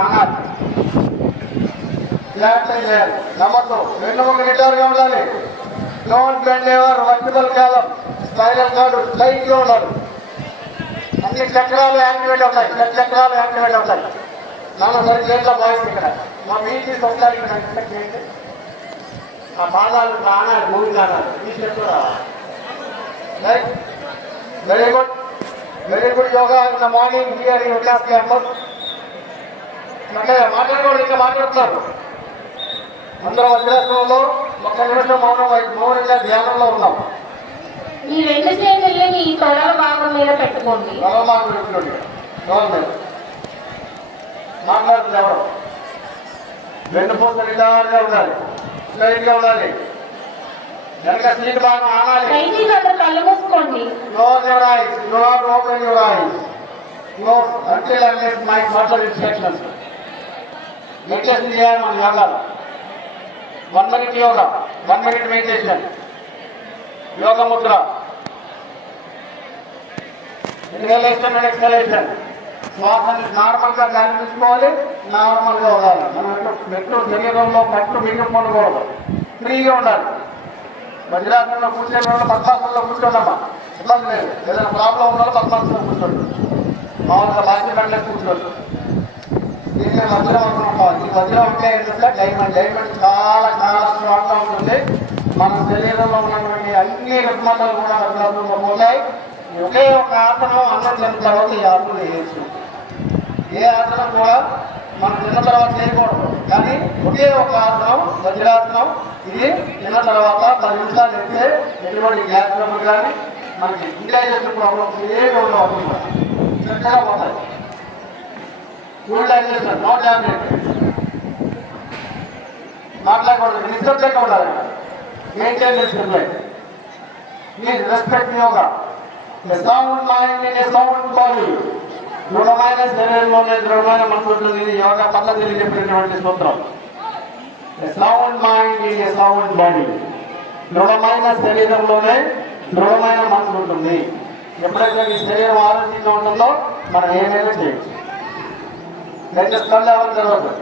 అనాలి. ఫ్లాట్ చేయాలి. నెంబర్ 2 వెన్నుముక నిటారుగా ఉండాలి. Don't bend ever vertical column. Spiral card straight గా ఉండాలి. అన్ని చక్రాలు యాక్టివేట్ అవుతాయి. చక్రాలు యాక్టివేట్ అవుతాయి. నాన్న సరి చేతిలో బాయ్స్ ఇక్కడ మా వీటి ఒకసారి ఇక్కడ ఎక్స్పెక్ట్ చేయండి. ఆ పాదాలు ఆనాలి, భూమి ఆనాలి. ఈ స్టెప్ కూడా right. Very good, very good. Yoga in the morning here in class campus. అంటే మాట్లాడుకోండి, ఇంకా మాట్లాడుతున్నారు అందరూ. వజ్రాసనంలో ఒక్క నిమిషం మౌనంగా ధ్యానంలో ఉన్నాం. ఈ 2 చేతుల్ని ఈ తొడల భాగం మీద పెట్టుకోండి. మాట్లాడుతుంది ఎవరు? వెన్నుపూస నిదానంగా ఉండాలి, స్ట్రైట్ గా ఉండాలి. వెనక సీట్ భాగం ఆనాలి. కళ్ళు మూసుకోండి. Close your eyes, do not open your eyes. Close until unless my further instructions. Meditation చేయాలి మన యోగాలో. 1 minute yoga, 1 minute meditation. Yoga Mudra, inhalation and ఎక్స్హలేషన్. శ్వాసని నార్మల్ గా గాలి తీసుకోవాలి, నార్మల్ గా ఉండాలి. మనం మెట్లు శరీరంలో కట్లు మిగిలిపోకూడదు, ఫ్రీగా ఉండాలి. వజ్రాసనంలో కూర్చొని వాళ్ళు పద్మాసనంలో కూర్చోండమ్మా, ఇబ్బంది లేదు. ఏదైనా ప్రాబ్లం ఉండాలో పద్మాసనంలో కూర్చోండి. మామూలుగా బాధ్యత గంటలే కూర్చోండి. దీన్ని వజ్రం అనుకుంటాం. ఈ వజ్రం అంటే ఏంటంటే డైమండ్. డైమండ్ చాలా చాలా స్ట్రాంగ్గా ఉంటుంది. మన శరీరంలో ఉన్నటువంటి అన్ని రుగ్మతలు కూడా వజ్రాసనంలో పోతాయి. ఒకే ఒక ఆసనం అన్నం తిన్న తర్వాత ఈ ఆసనం వేయచ్చు. ఏ ఆసనం కూడా మనం తిన్న తర్వాత చేయకూడదు, కానీ ఒకే ఒక ఆసనం వజ్రాసనం. ఇది తిన్న తర్వాత 10 నిమిషాలు అయితే ఎటువంటి గ్యాస్ ట్రబుల్ కానీ మనకి ఇండైజెషన్ ప్రాబ్లమ్స్ ఏమి ఉండవు, చక్కగా పోతాయి. Full digestion, no tablet. మాట్లాడకూడదు, నిశ్శబ్దంగా ఉండాలి. మెయింటైన్ చేసుకుంటాయి. Please respect yoga. A sound mind in a sound body. దృఢమైన శరీరంలోనే దృఢమైన మనసు ఉంటుంది. ఇది యోగా పట్ల తెలియజెప్పినటువంటి సూత్రం. A sound mind in a sound body. దృఢమైన శరీరంలోనే దృఢమైన మనసు ఉంటుంది. ఎప్పుడైతే ఈ శరీరం ఆరోగ్యంగా ఉంటుందో మనం ఏమైనా చేయొచ్చు. కళ్ళు ఎవరు జరగదు.